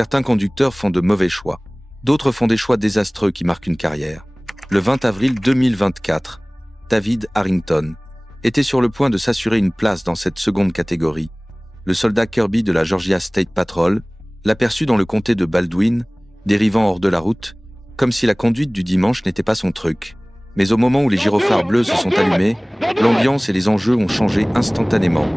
Certains conducteurs font de mauvais choix. D'autres font des choix désastreux qui marquent une carrière. Le 20 avril 2024, David Harrington était sur le point de s'assurer une place dans cette seconde catégorie. Le soldat Kirby de la Georgia State Patrol l'aperçut dans le comté de Baldwin, dérivant hors de la route, comme si la conduite du dimanche n'était pas son truc. Mais au moment où les gyrophares bleus se sont allumés, l'ambiance et les enjeux ont changé instantanément.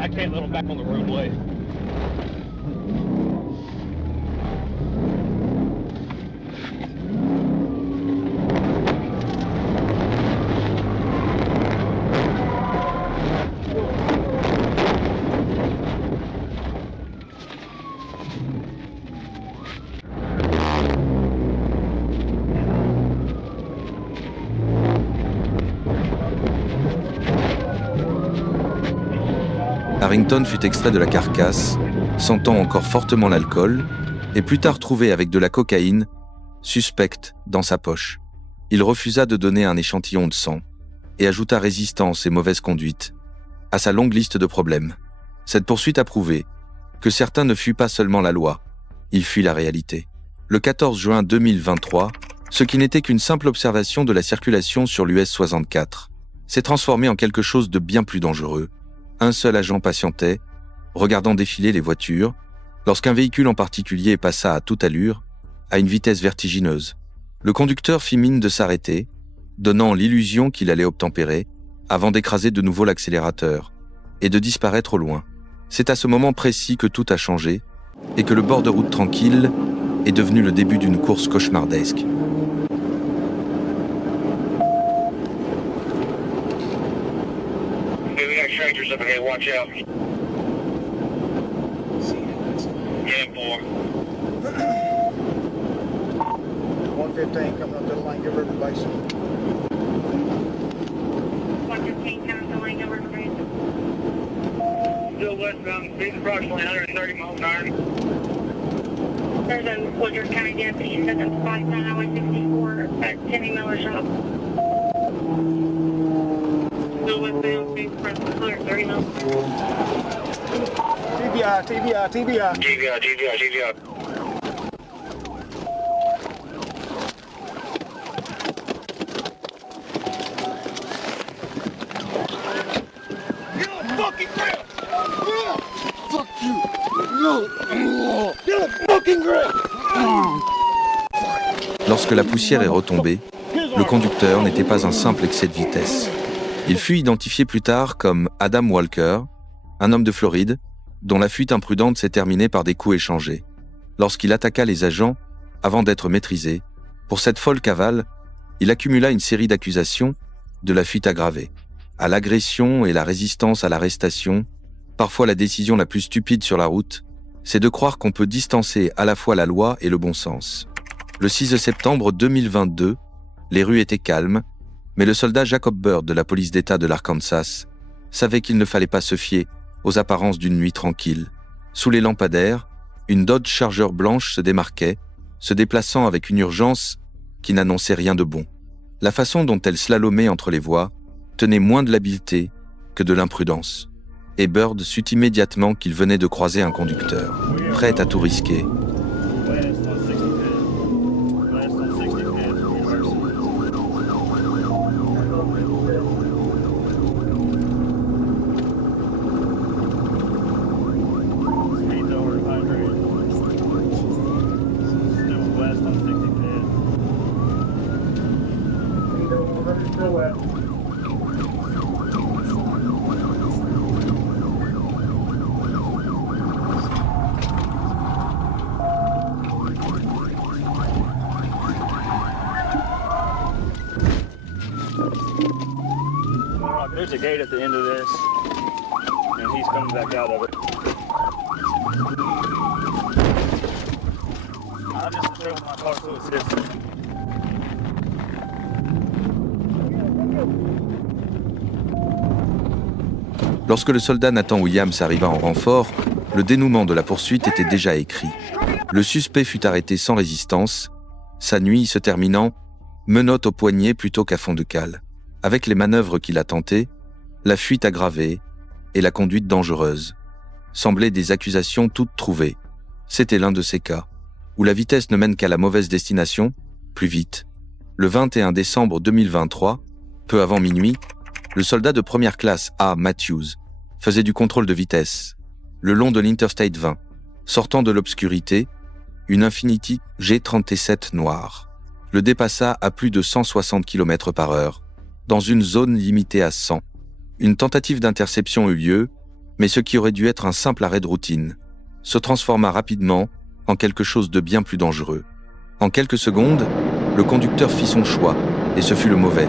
I can't let them back on the roadway. Harrington fut extrait de la carcasse, sentant encore fortement l'alcool, et plus tard trouvé avec de la cocaïne, suspecte, dans sa poche. Il refusa de donner un échantillon de sang, et ajouta résistance et mauvaise conduite à sa longue liste de problèmes. Cette poursuite a prouvé que certains ne fuient pas seulement la loi, ils fuient la réalité. Le 14 juin 2023, ce qui n'était qu'une simple observation de la circulation sur l'US 64, s'est transformé en quelque chose de bien plus dangereux. Un seul agent patientait, regardant défiler les voitures, lorsqu'un véhicule en particulier passa à toute allure, à une vitesse vertigineuse. Le conducteur fit mine de s'arrêter, donnant l'illusion qu'il allait obtempérer, avant d'écraser de nouveau l'accélérateur et de disparaître au loin. C'est à ce moment précis que tout a changé et que le bord de route tranquille est devenu le début d'une course cauchemardesque. Tractors up ahead, watch out. Yeah, 4. 115 coming up to the Lango River Basin. 115 coming to Lango River Basin. Still westbound, speed approximately 130 miles an hour. There's a Woodruff County deputy set up spikes on Highway 64 at Timmy Miller shop. Still westbound, speed approximately 130 miles an hour. TBI. TBI. Fucking grip! Fuck you! No! Get a fucking grip! Lorsque la poussière est retombée, le conducteur n'était pas un simple excès de vitesse. Il fut identifié plus tard comme Adam Walker, un homme de Floride, dont la fuite imprudente s'est terminée par des coups échangés. Lorsqu'il attaqua les agents, avant d'être maîtrisé, pour cette folle cavale, il accumula une série d'accusations, de la fuite aggravée, à l'agression et la résistance à l'arrestation, parfois la décision la plus stupide sur la route, c'est de croire qu'on peut distancer à la fois la loi et le bon sens. Le 6 septembre 2022, les rues étaient calmes, mais le soldat Jacob Byrd de la police d'État de l'Arkansas savait qu'il ne fallait pas se fier aux apparences d'une nuit tranquille. Sous les lampadaires, une Dodge Charger blanche se démarquait, se déplaçant avec une urgence qui n'annonçait rien de bon. La façon dont elle slalomait entre les voies tenait moins de l'habileté que de l'imprudence. Et Byrd sut immédiatement qu'il venait de croiser un conducteur, prêt à tout risquer. there's a gate at the end of this, and he's coming back out of it. I'll just stay with my car so it's this. Lorsque le soldat Nathan Williams arriva en renfort, le dénouement de la poursuite était déjà écrit. Le suspect fut arrêté sans résistance, sa nuit se terminant menottes au poignet plutôt qu'à fond de cale. Avec les manœuvres qu'il a tentées, la fuite aggravée et la conduite dangereuse semblaient des accusations toutes trouvées. C'était l'un de ces cas, où la vitesse ne mène qu'à la mauvaise destination, plus vite. Le 21 décembre 2023, peu avant minuit, le soldat de première classe A. Matthews faisait du contrôle de vitesse, le long de l'Interstate 20, sortant de l'obscurité, une Infiniti G37 noire le dépassa à plus de 160 km/h, dans une zone limitée à 100. Une tentative d'interception eut lieu, mais ce qui aurait dû être un simple arrêt de routine se transforma rapidement en quelque chose de bien plus dangereux. En quelques secondes, le conducteur fit son choix, et ce fut le mauvais.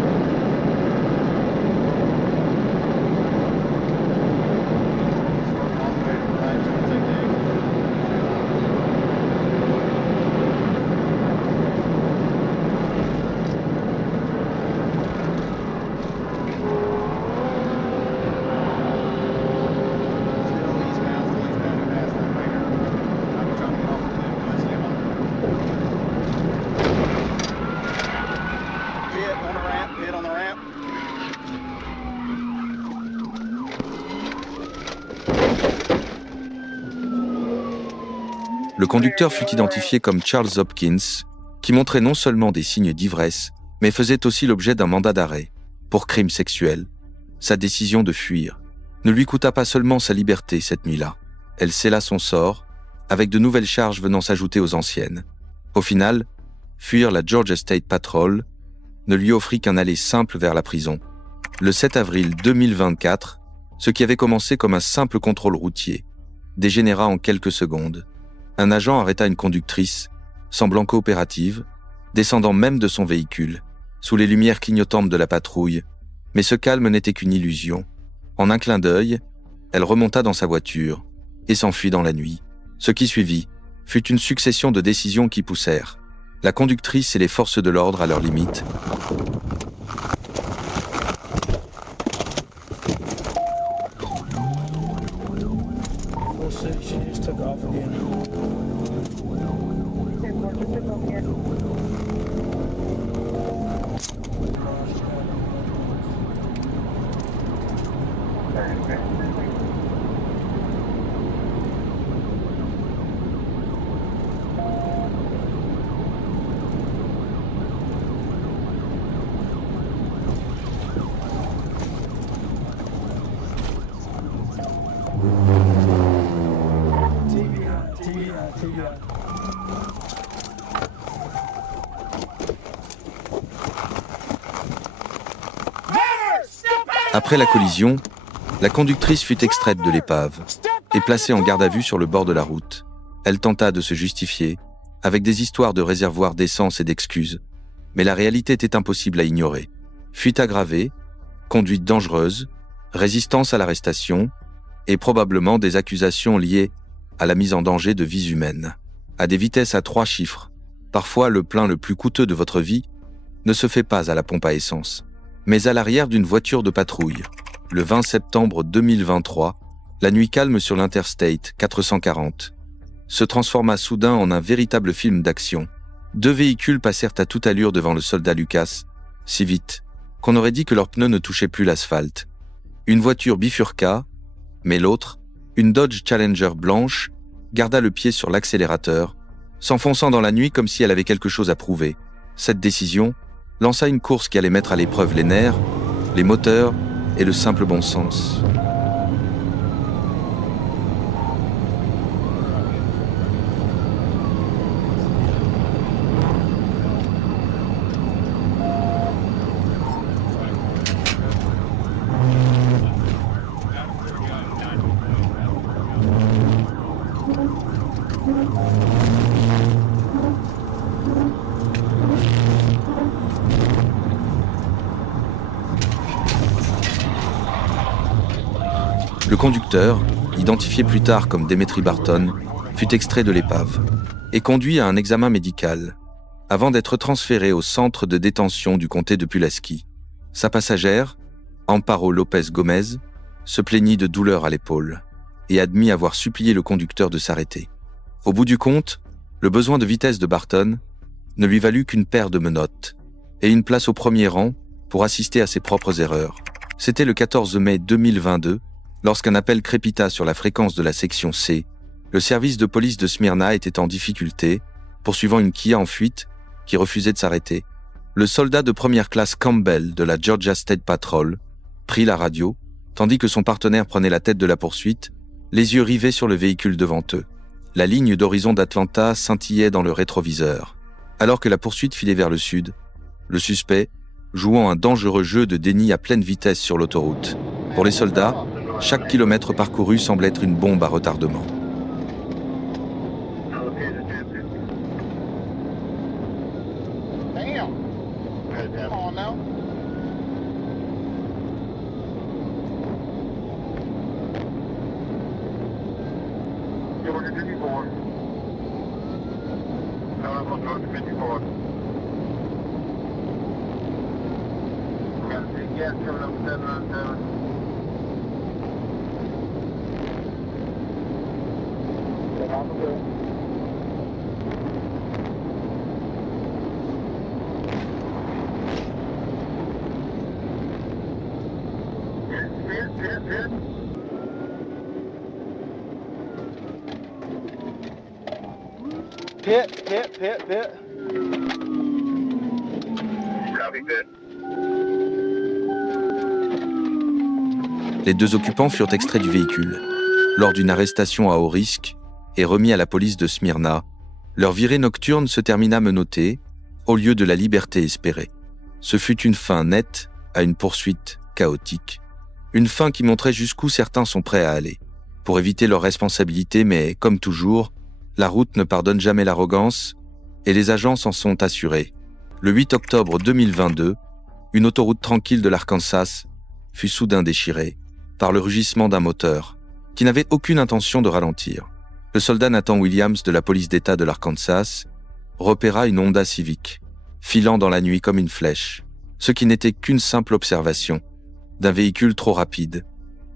Le conducteur fut identifié comme Charles Hopkins, qui montrait non seulement des signes d'ivresse, mais faisait aussi l'objet d'un mandat d'arrêt pour crime sexuel. Sa décision de fuir ne lui coûta pas seulement sa liberté cette nuit-là. Elle scella son sort, avec de nouvelles charges venant s'ajouter aux anciennes. Au final, fuir la Georgia State Patrol ne lui offrit qu'un aller simple vers la prison. Le 7 avril 2024, ce qui avait commencé comme un simple contrôle routier dégénéra en quelques secondes. Un agent arrêta une conductrice, semblant coopérative, descendant même de son véhicule, sous les lumières clignotantes de la patrouille, mais ce calme n'était qu'une illusion. En un clin d'œil, elle remonta dans sa voiture et s'enfuit dans la nuit. Ce qui suivit fut une succession de décisions qui poussèrent la conductrice et les forces de l'ordre à leurs limites. Après la collision, la conductrice fut extraite de l'épave et placée en garde à vue sur le bord de la route. Elle tenta de se justifier avec des histoires de réservoirs d'essence et d'excuses, mais la réalité était impossible à ignorer. Fuite aggravée, conduite dangereuse, résistance à l'arrestation et probablement des accusations liées à la mise en danger de vies humaines. À des vitesses à 3 chiffres, parfois le plein le plus coûteux de votre vie ne se fait pas à la pompe à essence, mais à l'arrière d'une voiture de patrouille. Le 20 septembre 2023, la nuit calme sur l'Interstate 440 se transforma soudain en un véritable film d'action. 2 véhicules passèrent à toute allure devant le soldat Lucas, si vite qu'on aurait dit que leurs pneus ne touchaient plus l'asphalte. Une voiture bifurqua, mais l'autre, une Dodge Challenger blanche, garda le pied sur l'accélérateur, s'enfonçant dans la nuit comme si elle avait quelque chose à prouver. Cette décision lança une course qui allait mettre à l'épreuve les nerfs, les moteurs et le simple bon sens. conducteur, identifié plus tard comme Demetri Barton, fut extrait de l'épave et conduit à un examen médical avant d'être transféré au centre de détention du comté de Pulaski. Sa passagère, Amparo Lopez Gomez, se plaignit de douleurs à l'épaule et admit avoir supplié le conducteur de s'arrêter. Au bout du compte, le besoin de vitesse de Barton ne lui valut qu'une paire de menottes et une place au premier rang pour assister à ses propres erreurs. C'était le 14 mai 2022, lorsqu'un appel crépita sur la fréquence de la section C. Le service de police de Smyrna était en difficulté, poursuivant une Kia en fuite qui refusait de s'arrêter. Le soldat de première classe Campbell de la Georgia State Patrol prit la radio, tandis que son partenaire prenait la tête de la poursuite, les yeux rivés sur le véhicule devant eux. La ligne d'horizon d'Atlanta scintillait dans le rétroviseur. Alors que la poursuite filait vers le sud, le suspect, jouant un dangereux jeu de déni à pleine vitesse sur l'autoroute. Pour les soldats, chaque kilomètre parcouru semble être une bombe à retardement. Pit. Copy, pit. Les deux occupants furent extraits du véhicule. Lors d'une arrestation à haut risque et remis à la police de Smyrna, leur virée nocturne se termina menottée, au lieu de la liberté espérée. Ce fut une fin nette à une poursuite chaotique. Une fin qui montrait jusqu'où certains sont prêts à aller, pour éviter leurs responsabilités, mais comme toujours, la route ne pardonne jamais l'arrogance et les agents s'en sont assurés. Le 8 octobre 2022, une autoroute tranquille de l'Arkansas fut soudain déchirée par le rugissement d'un moteur qui n'avait aucune intention de ralentir. Le soldat Nathan Williams de la police d'État de l'Arkansas repéra une Honda Civic, filant dans la nuit comme une flèche. Ce qui n'était qu'une simple observation d'un véhicule trop rapide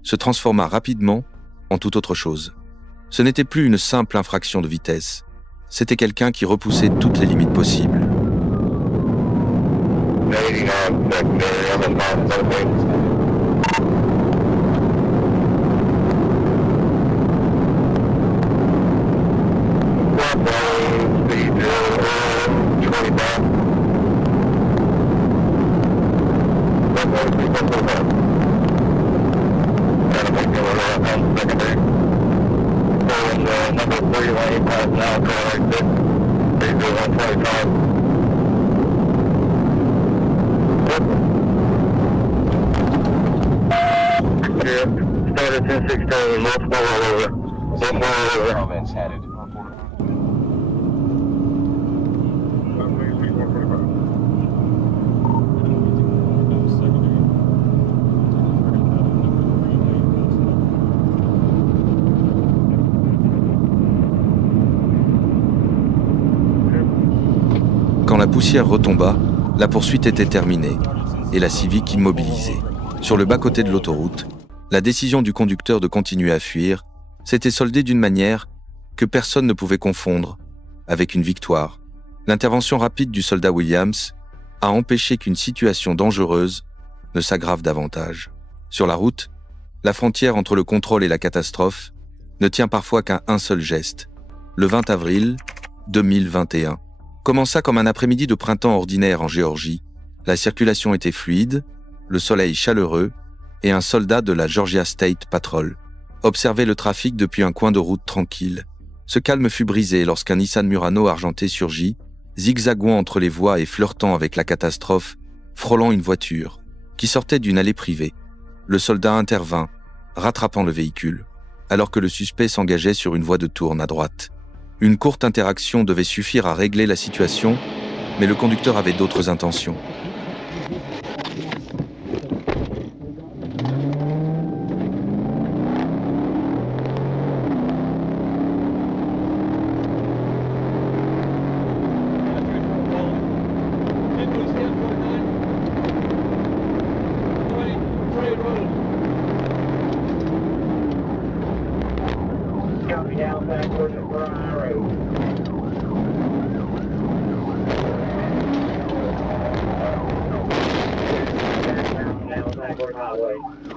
se transforma rapidement en toute autre chose. Ce n'était plus une simple infraction de vitesse, c'était quelqu'un qui repoussait toutes les limites possibles. Quand la poussière retomba, la poursuite était terminée et la Civic immobilisée. Sur le bas-côté de l'autoroute, la décision du conducteur de continuer à fuir s'était soldée d'une manière que personne ne pouvait confondre avec une victoire. L'intervention rapide du soldat Williams a empêché qu'une situation dangereuse ne s'aggrave davantage. Sur la route, la frontière entre le contrôle et la catastrophe ne tient parfois qu'à un seul geste. Le 20 avril 2021 commença comme un après-midi de printemps ordinaire en Géorgie. La circulation était fluide, le soleil chaleureux et un soldat de la Georgia State Patrol observait le trafic depuis un coin de route tranquille. Ce calme fut brisé lorsqu'un Nissan Murano argenté surgit, zigzaguant entre les voies et flirtant avec la catastrophe, frôlant une voiture qui sortait d'une allée privée. Le soldat intervint, rattrapant le véhicule, alors que le suspect s'engageait sur une voie de tourne à droite. Une courte interaction devait suffire à régler la situation, mais le conducteur avait d'autres intentions.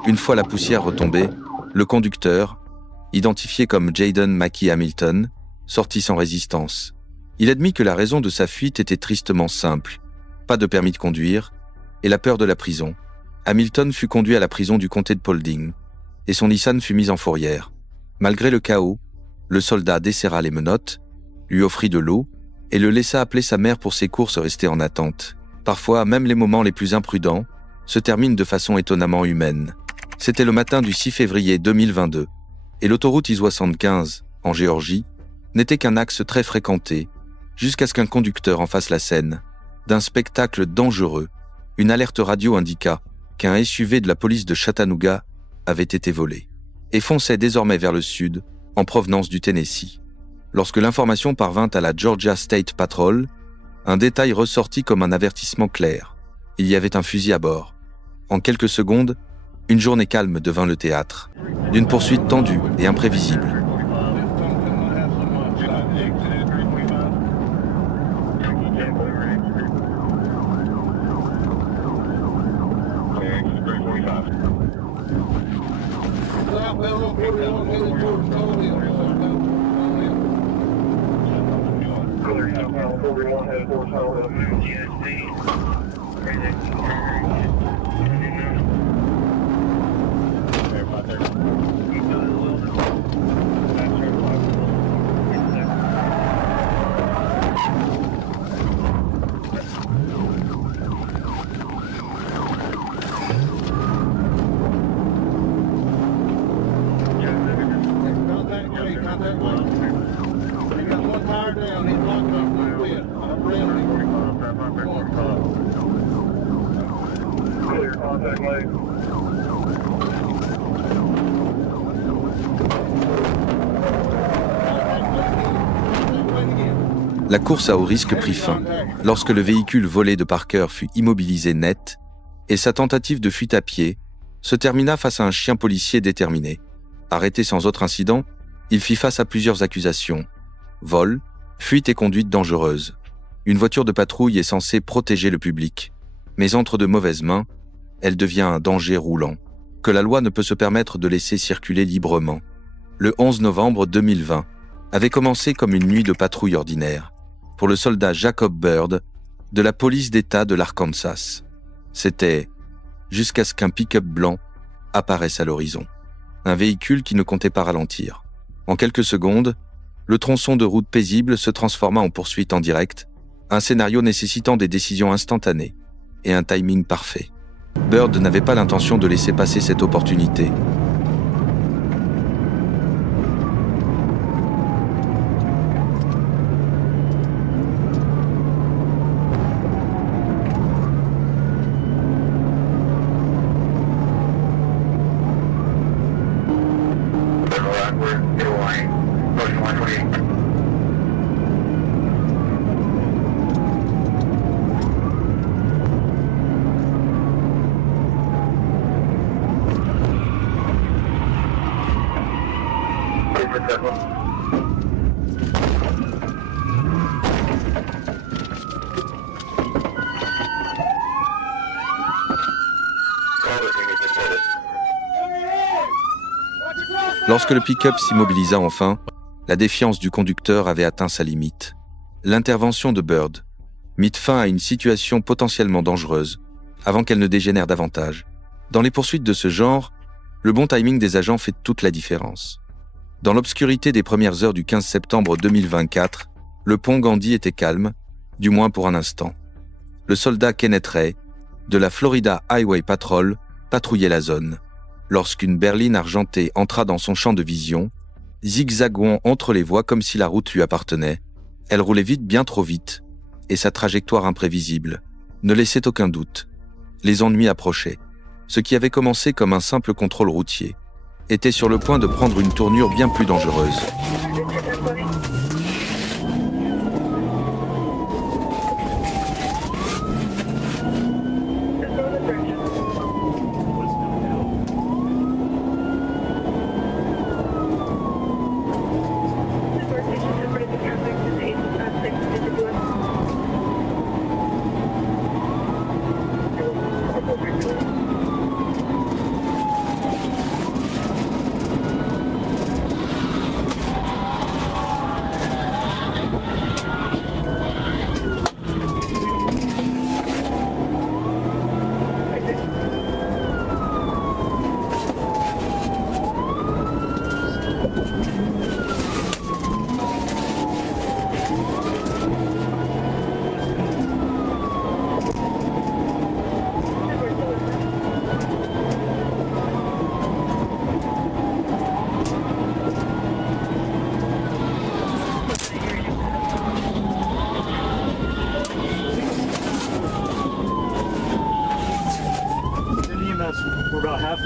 Une fois la poussière retombée, le conducteur, identifié comme Jaden Mackie Hamilton, sortit sans résistance. Il admit que la raison de sa fuite était tristement simple. Pas de permis de conduire et la peur de la prison. Hamilton fut conduit à la prison du comté de Paulding et son Nissan fut mis en fourrière. Malgré le chaos, le soldat desserra les menottes, lui offrit de l'eau et le laissa appeler sa mère pour ses courses restées en attente. Parfois, même les moments les plus imprudents se terminent de façon étonnamment humaine. C'était le matin du 6 février 2022 et l'autoroute I-75, en Géorgie, n'était qu'un axe très fréquenté jusqu'à ce qu'un conducteur en fasse la scène d'un spectacle dangereux. Une alerte radio indiqua qu'un SUV de la police de Chattanooga avait été volé et fonçait désormais vers le sud en provenance du Tennessee. Lorsque l'information parvint à la Georgia State Patrol, un détail ressortit comme un avertissement clair. Il y avait un fusil à bord. En quelques secondes, une journée calme devint le théâtre d'une poursuite tendue et imprévisible. La course à haut risque prit fin lorsque le véhicule volé de Parker fut immobilisé net et sa tentative de fuite à pied se termina face à un chien policier déterminé. Arrêté sans autre incident, il fit face à plusieurs accusations: vol, fuite et conduite dangereuse. Une voiture de patrouille est censée protéger le public, mais entre de mauvaises mains, elle devient un danger roulant, que la loi ne peut se permettre de laisser circuler librement. Le 11 novembre 2020 avait commencé comme une nuit de patrouille ordinaire pour le soldat Jacob Byrd de la police d'État de l'Arkansas. C'était jusqu'à ce qu'un pick-up blanc apparaisse à l'horizon. Un véhicule qui ne comptait pas ralentir. En quelques secondes, le tronçon de route paisible se transforma en poursuite en direct, un scénario nécessitant des décisions instantanées et un timing parfait. Byrd n'avait pas l'intention de laisser passer cette opportunité. Lorsque le pick-up s'immobilisa enfin, la défiance du conducteur avait atteint sa limite. L'intervention de Byrd mit fin à une situation potentiellement dangereuse, avant qu'elle ne dégénère davantage. Dans les poursuites de ce genre, le bon timing des agents fait toute la différence. Dans l'obscurité des premières heures du 15 septembre 2024, le pont Gandhi était calme, du moins pour un instant. Le soldat Kenneth Ray, de la Florida Highway Patrol, patrouillait la zone. Lorsqu'une berline argentée entra dans son champ de vision, zigzaguant entre les voies comme si la route lui appartenait, elle roulait vite, bien trop vite, et sa trajectoire imprévisible ne laissait aucun doute. Les ennuis approchaient. Ce qui avait commencé comme un simple contrôle routier était sur le point de prendre une tournure bien plus dangereuse.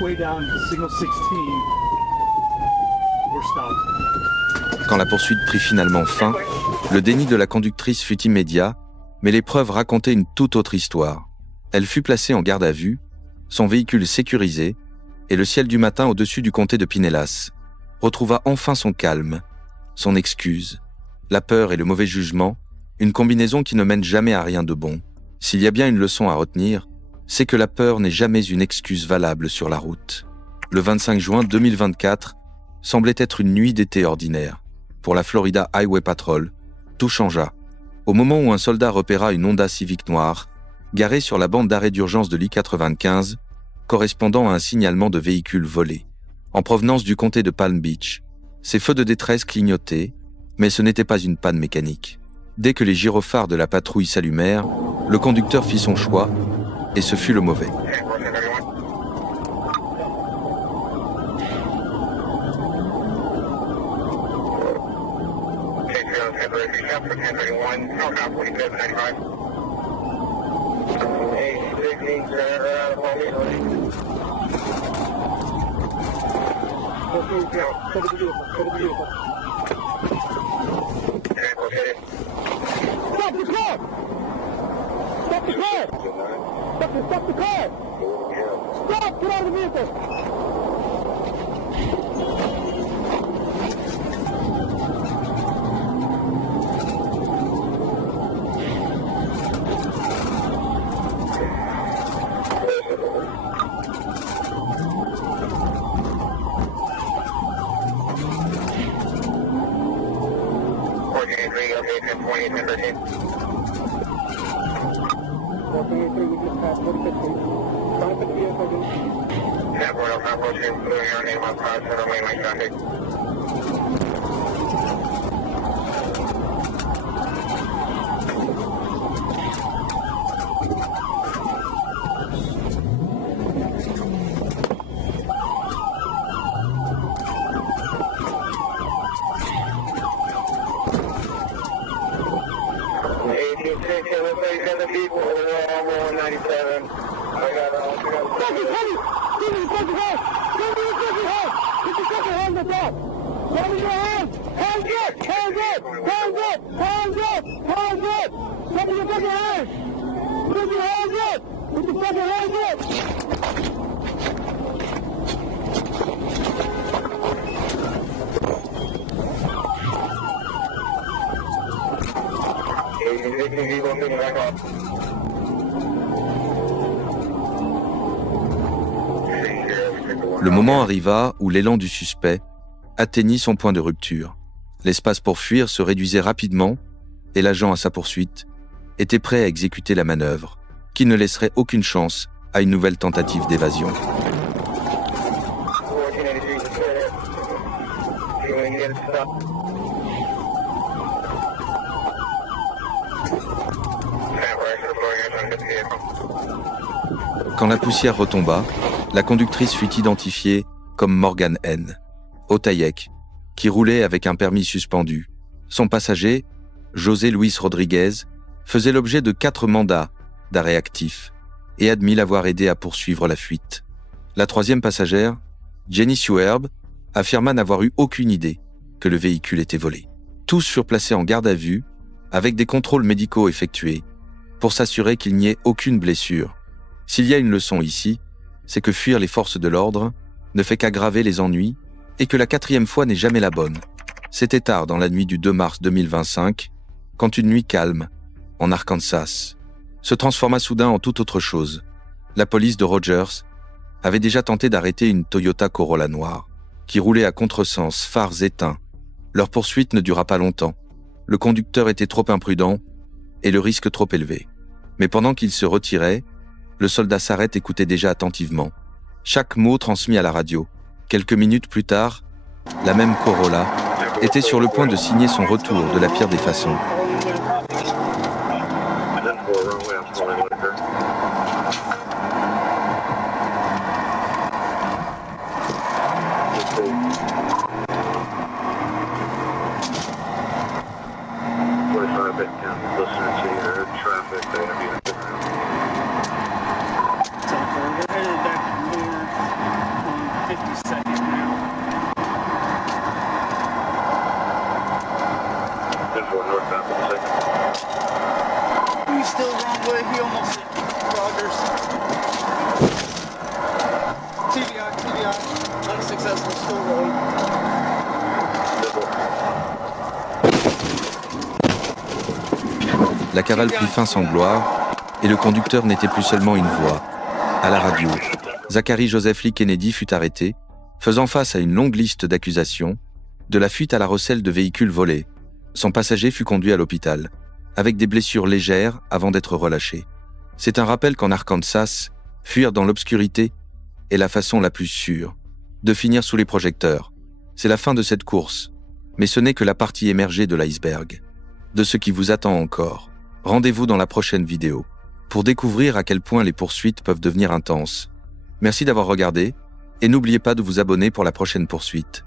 halfway down to signal 16, we're stopped. Quand la poursuite prit finalement fin, le déni de la conductrice fut immédiat, mais les preuves racontaient une toute autre histoire. Elle fut placée en garde à vue, son véhicule sécurisé, et le ciel du matin au-dessus du comté de Pinellas retrouva enfin son calme, son excuse, la peur et le mauvais jugement, une combinaison qui ne mène jamais à rien de bon. S'il y a bien une leçon à retenir, c'est que la peur n'est jamais une excuse valable sur la route. Le 25 juin 2024 semblait être une nuit d'été ordinaire. Pour la Florida Highway Patrol, tout changea. Au moment où un soldat repéra une Honda Civic noire, garée sur la bande d'arrêt d'urgence de l'I-95, correspondant à un signalement de véhicule volé. En provenance du comté de Palm Beach, ces feux de détresse clignotaient, mais ce n'était pas une panne mécanique. Dès que les gyrophares de la patrouille s'allumèrent, le conducteur fit son choix, et ce fut le mauvais. Le moment arriva où l'élan du suspect atteignit son point de rupture. L'espace pour fuir se réduisait rapidement et l'agent à sa poursuite était prêt à exécuter la manœuvre, qui ne laisserait aucune chance à une nouvelle tentative d'évasion. Quand la poussière retomba, la conductrice fut identifiée comme Morgan N. Otayek, qui roulait avec un permis suspendu. Son passager, José Luis Rodriguez, faisait l'objet de 4 mandats d'arrêt actif et admit l'avoir aidé à poursuivre la fuite. La 3e passagère, Jenny Suerb, affirma n'avoir eu aucune idée que le véhicule était volé. Tous furent placés en garde à vue avec des contrôles médicaux effectués pour s'assurer qu'il n'y ait aucune blessure. S'il y a une leçon ici, c'est que fuir les forces de l'ordre ne fait qu'aggraver les ennuis et que la 4e fois n'est jamais la bonne. C'était tard dans la nuit du 2 mars 2025, quand une nuit calme, en Arkansas, se transforma soudain en toute autre chose. La police de Rogers avait déjà tenté d'arrêter une Toyota Corolla noire, qui roulait à contresens, phares éteints. Leur poursuite ne dura pas longtemps. Le conducteur était trop imprudent et le risque trop élevé. Mais pendant qu'il se retirait, le soldat s'arrête et écoutait déjà attentivement. Chaque mot transmis à la radio. Quelques minutes plus tard, la même Corolla était sur le point de signer son retour de la pire des façons. still wrong way. He almost hit Rogers. TBI. Unsuccessful, still rolling. La cavale prit fin sans gloire, et le conducteur n'était plus seulement une voix. À la radio, Zachary Joseph Lee Kennedy fut arrêté, faisant face à une longue liste d'accusations, de la fuite à la recelle de véhicules volés. Son passager fut conduit à l'hôpital, avec des blessures légères avant d'être relâché. C'est un rappel qu'en Arkansas, fuir dans l'obscurité est la façon la plus sûre de finir sous les projecteurs. C'est la fin de cette course, mais ce n'est que la partie émergée de l'iceberg, de ce qui vous attend encore. Rendez-vous dans la prochaine vidéo pour découvrir à quel point les poursuites peuvent devenir intenses. Merci d'avoir regardé et n'oubliez pas de vous abonner pour la prochaine poursuite.